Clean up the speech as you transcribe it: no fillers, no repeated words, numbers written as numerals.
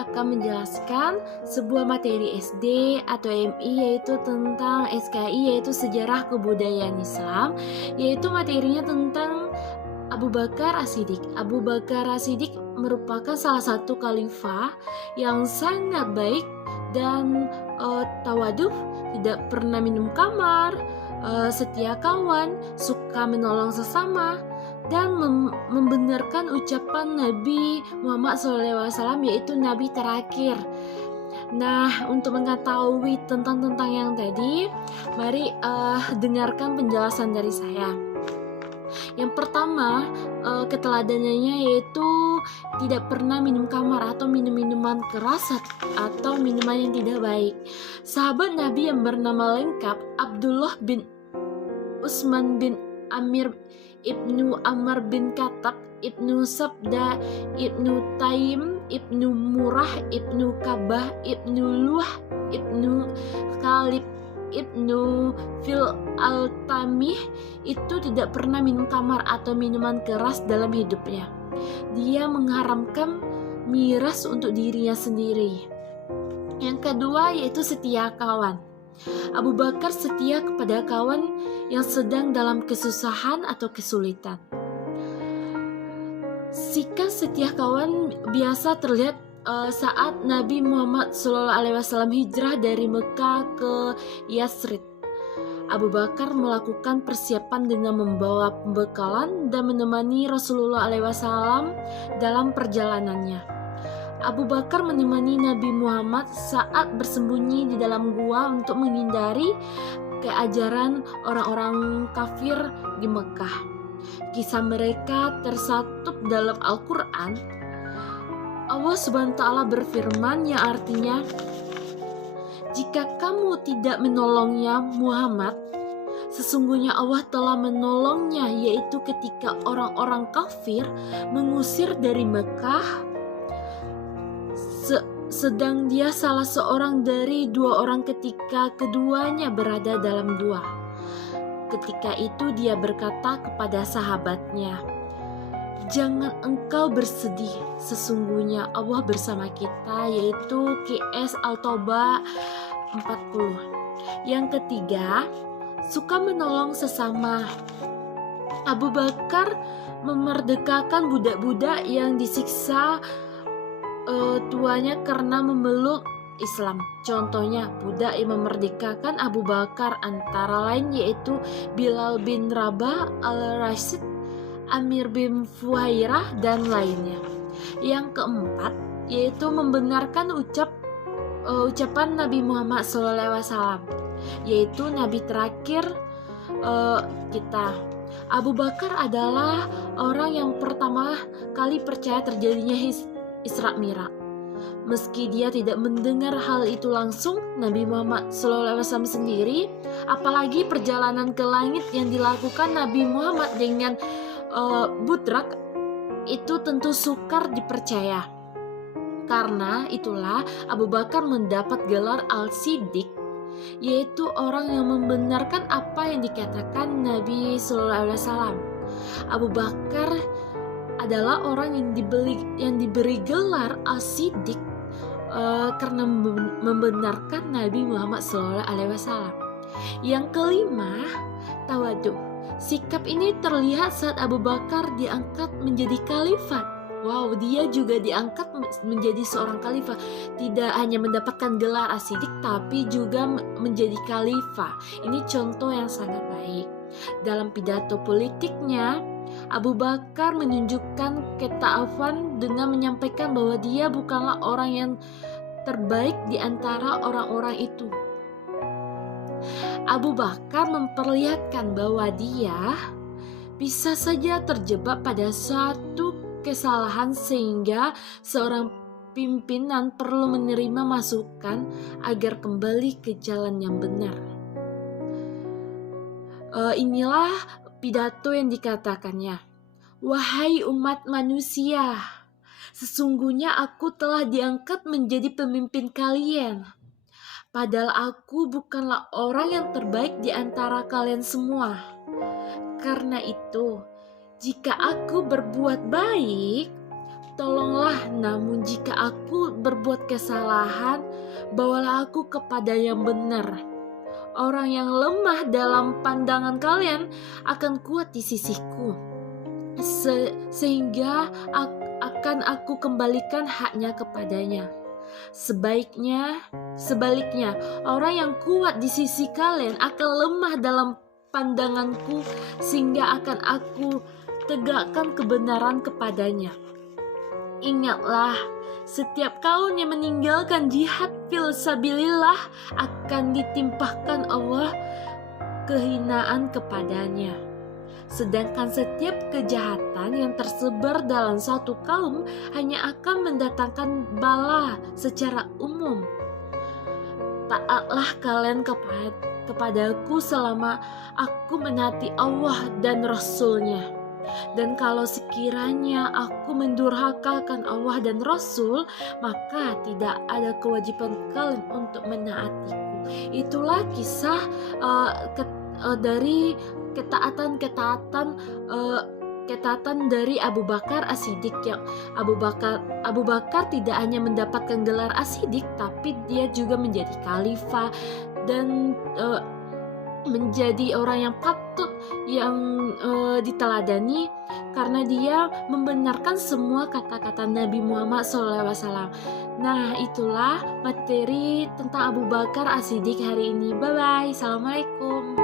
saya akan menjelaskan sebuah materi SD atau MI yaitu tentang SKI yaitu Sejarah Kebudayaan Islam, yaitu materinya tentang Abu Bakar As-Siddiq. Abu Bakar As-Siddiq merupakan salah satu khalifah yang sangat baik dan tawaduf, tidak pernah minum kamar, setia kawan, suka menolong sesama, dan membenarkan ucapan Nabi Muhammad SAW yaitu Nabi terakhir. Nah, untuk mengetahui tentang yang tadi, mari dengarkan penjelasan dari saya. Yang pertama, keteladanannya yaitu tidak pernah minum kamar atau minum-minuman keras atau minuman yang tidak baik. Sahabat Nabi yang bernama lengkap Abdullah bin Utsman bin Amir Ibnu Amr bin Khattab Ibnu Sabda Ibnu Taim Ibnu Murrah Ibnu Kabah Ibnu Luh Ibnu Khalid Ibnu Fil Al-Tamih itu tidak pernah minum kamar atau minuman keras dalam hidupnya. Dia mengharamkan miras untuk dirinya sendiri. Yang kedua yaitu setia kawan. Abu Bakar setia kepada kawan yang sedang dalam kesusahan atau kesulitan. Sikap setia kawan biasa terlihat saat Nabi Muhammad SAW hijrah dari Mekah ke Yathrib. Abu Bakar melakukan persiapan dengan membawa pembekalan dan menemani Rasulullah SAW dalam perjalanannya. Abu Bakar menemani Nabi Muhammad saat bersembunyi di dalam gua untuk menghindari keajaran orang-orang kafir di Mekah. Kisah mereka tersatup dalam Al-Quran. Allah SWT berfirman yang artinya, "Jika kamu tidak menolongnya Muhammad, sesungguhnya Allah telah menolongnya," yaitu ketika orang-orang kafir mengusir dari Mekah, sedang dia salah seorang dari dua orang ketika keduanya berada dalam gua. Ketika itu dia berkata kepada sahabatnya, "Jangan engkau bersedih, sesungguhnya Allah bersama kita," yaitu QS Al-Taubah 40. Yang ketiga, suka menolong sesama. Abu Bakar memerdekakan budak-budak yang disiksa tuanya karena memeluk Islam. Contohnya, budak yang memerdekakan Abu Bakar antara lain yaitu Bilal bin Rabah Al-Rasyid, Amir bin Fuhairah, dan lainnya. Yang keempat yaitu membenarkan ucapan Nabi Muhammad SAW, yaitu Nabi terakhir kita. Abu Bakar adalah orang yang pertama kali percaya terjadinya Isra Mi'raj. Meski dia tidak mendengar hal itu langsung, Nabi Muhammad SAW sendiri, apalagi perjalanan ke langit yang dilakukan Nabi Muhammad dengan Budrak, itu tentu sukar dipercaya. Karena itulah Abu Bakar mendapat gelar Al-Siddiq, yaitu orang yang membenarkan apa yang dikatakan Nabi SAW. Abu Bakar adalah orang yang diberi gelar As-Siddiq karena membenarkan Nabi Muhammad SAW. Yang kelima, tawadu. Sikap ini terlihat saat Abu Bakar diangkat menjadi khalifah. Wow, dia juga diangkat menjadi seorang khalifah. Tidak hanya mendapatkan gelar As-Siddiq, tapi juga menjadi khalifah. Ini contoh yang sangat baik. Dalam pidato politiknya, Abu Bakar menunjukkan keta'afan dengan menyampaikan bahwa dia bukanlah orang yang terbaik di antara orang-orang itu. Abu Bakar memperlihatkan bahwa dia bisa saja terjebak pada suatu kesalahan sehingga seorang pimpinan perlu menerima masukan agar kembali ke jalan yang benar. Inilah pidato yang dikatakannya. "Wahai umat manusia, sesungguhnya aku telah diangkat menjadi pemimpin kalian. Padahal aku bukanlah orang yang terbaik di antara kalian semua. Karena itu, jika aku berbuat baik, Tolonglah, namun jika aku berbuat kesalahan, bawalah aku kepada yang benar. Orang yang lemah dalam pandangan kalian akan kuat di sisiku, sehingga akan aku kembalikan haknya kepadanya. Sebaliknya, orang yang kuat di sisi kalian akan lemah dalam pandanganku, sehingga akan aku tegakkan kebenaran kepadanya. Ingatlah, setiap kaum yang meninggalkan jihad fisabilillah akan ditimpahkan Allah kehinaan kepadanya. Sedangkan setiap kejahatan yang tersebar dalam suatu kaum hanya akan mendatangkan bala secara umum. Taatlah kalian kepadaku selama aku menaati Allah dan Rasul-Nya. Dan kalau sekiranya aku mendurhakakan Allah dan Rasul, maka tidak ada kewajiban kalian untuk menaatiku. Itulah kisah dari ketaatan dari Abu Bakar As-Siddiq. Yang Abu Bakar tidak hanya mendapatkan gelar As-Siddiq, tapi dia juga menjadi khalifah dan menjadi orang yang patut yang diteladani karena dia membenarkan semua kata-kata Nabi Muhammad SAW. Nah, itulah materi tentang Abu Bakar As-Siddiq hari ini. Bye bye. Assalamualaikum.